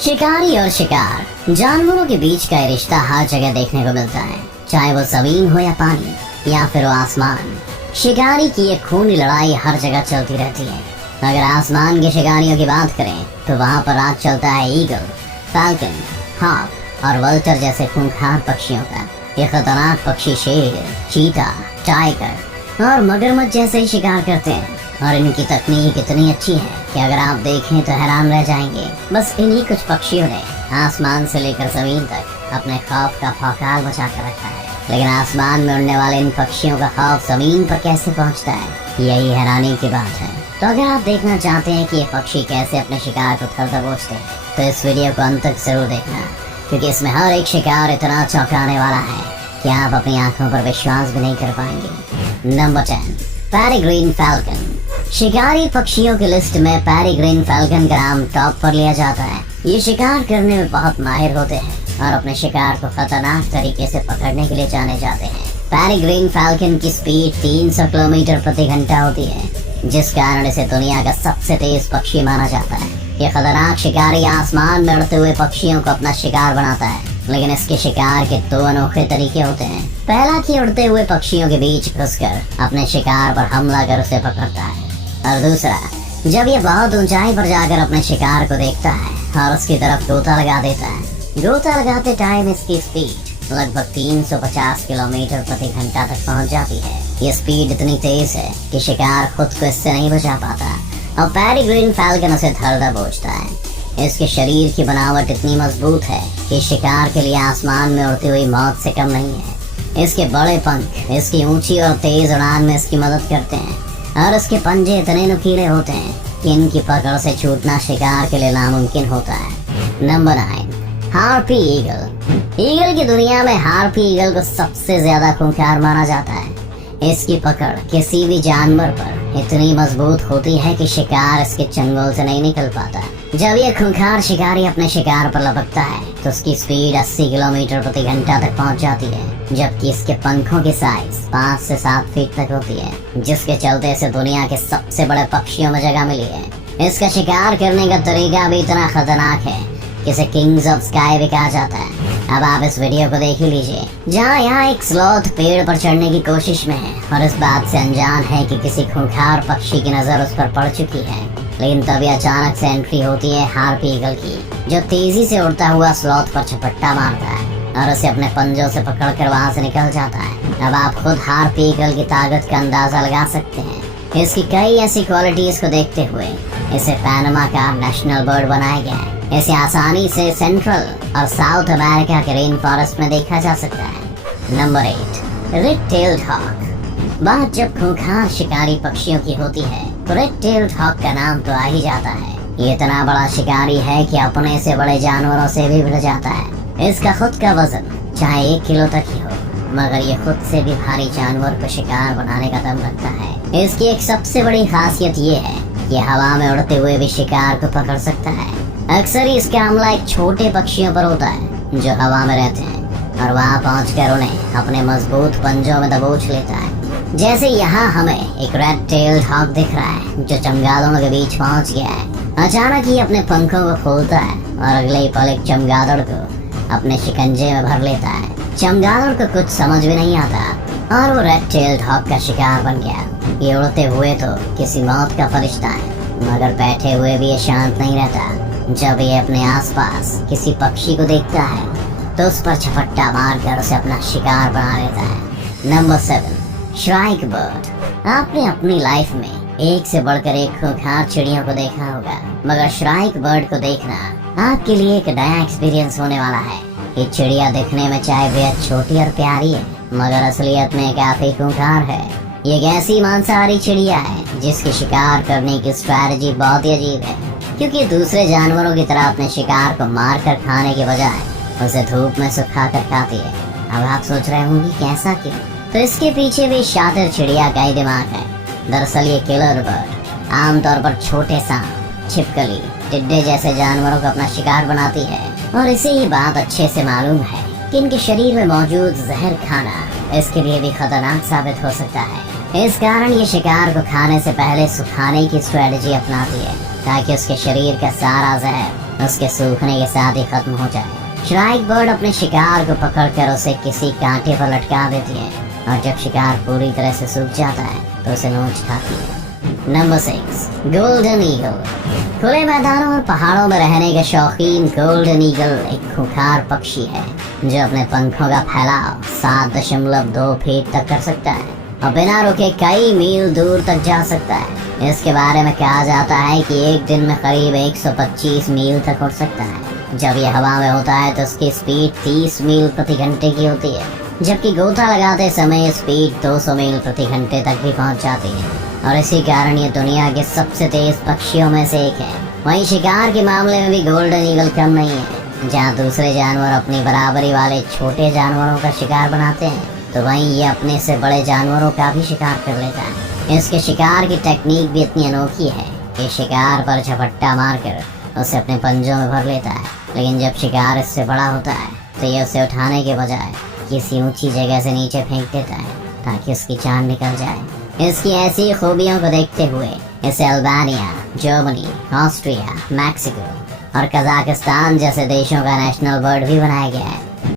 शिकारी और शिकार, जानवरों के बीच का रिश्ता हर जगह देखने को मिलता है, चाहे वो जमीन हो या पानी या फिर वो आसमान। शिकारी की ये खूनी लड़ाई हर जगह चलती रहती है। अगर आसमान के शिकारियों की बात करें तो वहाँ पर राज चलता है ईगल, फैल्कन, हॉक और वल्चर जैसे खूंखार पक्षियों का। ये खतरनाक पक्षी शेर, चीता, टाइगर और मगरमच्छ जैसे ही शिकार करते हैं और इनकी तकनीक इतनी अच्छी है कि अगर आप देखें तो हैरान रह जाएंगे। बस इन्हीं कुछ पक्षियों ने आसमान से लेकर जमीन तक अपने खौफ का भौकाल बचा कर रखा है। लेकिन आसमान में उड़ने वाले इन पक्षियों का खौफ जमीन पर कैसे पहुंचता है, यही हैरानी की बात है। तो अगर आप देखना चाहते हैं कि ये पक्षी कैसे अपने शिकार को थर दबोचते हैं तो इस वीडियो को अंत तक जरूर देखना, क्योंकि इसमें हर एक शिकार इतना चौंकाने वाला है कि आप अपनी आंखों पर विश्वास भी नहीं कर पाएंगे। Number 10, peregrine falcon. शिकारी पक्षियों की लिस्ट में पेरिग्रीन फैल्कन का नाम टॉप पर लिया जाता है। ये शिकार करने में बहुत माहिर होते हैं और अपने शिकार को खतरनाक तरीके से पकड़ने के लिए जाने जाते हैं। पेरिग्रीन फैल्कन की स्पीड 300 किलोमीटर प्रति घंटा होती है, जिस कारण इसे दुनिया का सबसे तेज पक्षी माना जाता है। ये खतरनाक शिकारी आसमान में उड़ते हुए पक्षियों को अपना शिकार बनाता है, लेकिन इसके शिकार के 2 अनोखे तरीके होते हैं। पहला कि उड़ते हुए पक्षियों के बीच घुसकर अपने शिकार पर हमला कर उसे पकड़ता है, और दूसरा जब ये बहुत ऊंचाई पर जाकर अपने शिकार को देखता है और उसकी तरफ गोता लगा देता है। गोता लगाते टाइम इसकी स्पीड लगभग 350 किलोमीटर प्रति घंटा तक पहुंच जाती है। ये स्पीड इतनी तेज है कि शिकार खुद को इससे नहीं बचा पाता और पेरिग्रीन फैल्कन उसे धर दबोचता है। इसके शरीर की बनावट इतनी मजबूत है कि शिकार के लिए आसमान में उड़ती हुई मौत से कम नहीं है। इसके बड़े पंख इसकी ऊंची और तेज उड़ान में इसकी मदद करते हैं और इसके पंजे इतने नुकीले होते हैं कि इनकी पकड़ से छूटना शिकार के लिए नामुमकिन होता है। Number 9, harpy eagle. ईगल की दुनिया में हार्पी ईगल को सबसे ज्यादा खूंखार माना जाता है। इसकी पकड़ किसी भी जानवर पर इतनी मजबूत होती है कि शिकार इसके चंगुल से नहीं निकल पाता। जब ये खूंखार शिकारी अपने शिकार पर लपकता है तो उसकी स्पीड 80 किलोमीटर प्रति घंटा तक पहुंच जाती है, जबकि इसके पंखों की साइज 5 से 7 फीट तक होती है, जिसके चलते इसे दुनिया के सबसे बड़े पक्षियों में जगह मिली है। इसका शिकार करने का तरीका भी इतना खतरनाक है कि इसे किंग्स ऑफ स्काई भी कहा जाता है। अब आप इस वीडियो को देख ही लीजिए, जहाँ यहाँ एक स्लॉथ पेड़ पर चढ़ने की कोशिश में है और इस बात से अनजान है कि किसी खूंखार पक्षी की नजर उस पर पड़ चुकी है। लेकिन तभी अचानक से एंट्री होती है हार्पी ईगल की, जो तेजी से उड़ता हुआ स्लॉथ पर झपट्टा मारता है और उसे अपने पंजों से पकड़कर वहाँ से निकल जाता है। अब आप खुद हार्पी ईगल की ताकत का अंदाजा लगा सकते हैं। इसकी कई ऐसी क्वालिटीज को देखते हुए इसे पैनमा का नेशनल बर्ड बनाया गया है। इसे आसानी से सेंट्रल और साउथ अमेरिका के रेन फॉरेस्ट में देखा जा सकता है। Number 8, red tailed hawk. बात जब खूंखार शिकारी पक्षियों की होती है तो रेड टेल्ड हॉक का नाम तो आ ही जाता है। ये इतना बड़ा शिकारी है कि अपने से बड़े जानवरों से भी भिड़ जाता है। इसका खुद का वजन चाहे 1 किलो तक ही हो, मगर ये खुद से भी भारी जानवर को शिकार बनाने का दम रखता है। इसकी एक सबसे बड़ी खासियत ये है कि हवा में उड़ते हुए भी शिकार को पकड़ सकता है। अक्सर ही इसका हमला एक छोटे पक्षियों पर होता है जो हवा में रहते हैं और वहाँ पहुंचकर उन्हें अपने मजबूत पंजों में दबोच लेता है। जैसे यहाँ हमें एक रेड टेल्ड हॉक दिख रहा है जो चमगादड़ों के बीच पहुंच गया है। अचानक ही अपने पंखों को खोलता है और अगले ही पल एक चमगादड़ को अपने शिकंजे में भर लेता है। चमगादड़ को कुछ समझ भी नहीं आता और वो रेड टेल्ड हॉक का शिकार बन गया। ये उड़ते हुए तो किसी मौत का फरिश्ता है, मगर बैठे हुए भी ये शांत नहीं रहता। जब ये अपने आसपास किसी पक्षी को देखता है तो उस पर झपट्टा मारकर उसे अपना शिकार बना लेता है। Number 7, shrike bird. आपने अपनी लाइफ में एक से बढ़कर एक खूंखार चिड़ियों को देखा होगा, मगर श्राइक बर्ड को देखना आपके लिए एक नया एक्सपीरियंस होने वाला है। ये चिड़िया दिखने में चाहे बेहद छोटी और प्यारी है, मगर असलियत में काफी खूंखार है। ये एक ऐसी मांसाहारी चिड़िया है जिसकी शिकार करने की स्ट्रैटेजी बहुत ही अजीब है, क्योंकि दूसरे जानवरों की तरह अपने शिकार को मार कर खाने के बजाय उसे धूप में सुखा कर खाती है। अब आप सोच रहे होंगे कैसा क्यों? तो इसके पीछे भी शातिर चिड़िया का ही दिमाग है। दरअसल ये किलर बर्ड आमतौर पर छोटे सांप, छिपकली, टिड्डे जैसे जानवरों को अपना शिकार बनाती है और इसे ये बात अच्छे से मालूम है कि इनके शरीर में मौजूद जहर खाना इसके लिए भी खतरनाक साबित हो सकता है। इस कारण ये शिकार को खाने से पहले सुखाने की स्ट्रेटजी अपनाती है ताकि उसके शरीर का सारा जहर उसके सूखने के साथ ही खत्म हो जाए। श्राइक बर्ड अपने शिकार को पकड़कर उसे किसी कांटे पर लटका देती है और जब शिकार पूरी तरह से सूख जाता है तो उसे नोच खाती है। Number 6, golden eagle. खुले मैदानों और पहाड़ों में रहने के शौकीन गोल्डन ईगल एक खूंखार पक्षी है जो अपने पंखों का फैलाव 7.2 फीट तक कर सकता है और बिना रुके कई मील दूर तक जा सकता है। इसके बारे में कहा जाता है कि एक दिन में करीब 125 मील तक उड़ सकता है। जब यह हवा में होता है तो उसकी स्पीड 30 मील प्रति घंटे की होती है, जबकि गोता लगाते समय स्पीड 200 मील प्रति घंटे तक भी पहुंच जाती है और इसी कारण ये दुनिया के सबसे तेज पक्षियों में से एक है। वहीं शिकार के मामले में भी गोल्डन ईगल कम नहीं है। जहाँ दूसरे जानवर अपनी बराबरी वाले छोटे जानवरों का शिकार बनाते हैं तो वहीं ये अपने से बड़े जानवरों का भी शिकार कर लेता है। इसके शिकार की टेक्निक भी इतनी अनोखी है कि शिकार पर झपट्टा मारकर उसे अपने पंजों में भर लेता है, लेकिन जब शिकार इससे बड़ा होता है तो ये उसे उठाने के बजाय किसी ऊंची जगह से नीचे फेंक देता है ताकि उसकी जान निकल जाए। इसकी ऐसी खूबियों को देखते हुए इसे अल्बानिया, जर्मनी, ऑस्ट्रिया, मैक्सिको और कजाकिस्तान जैसे देशों का नेशनल बर्ड भी बनाया गया है।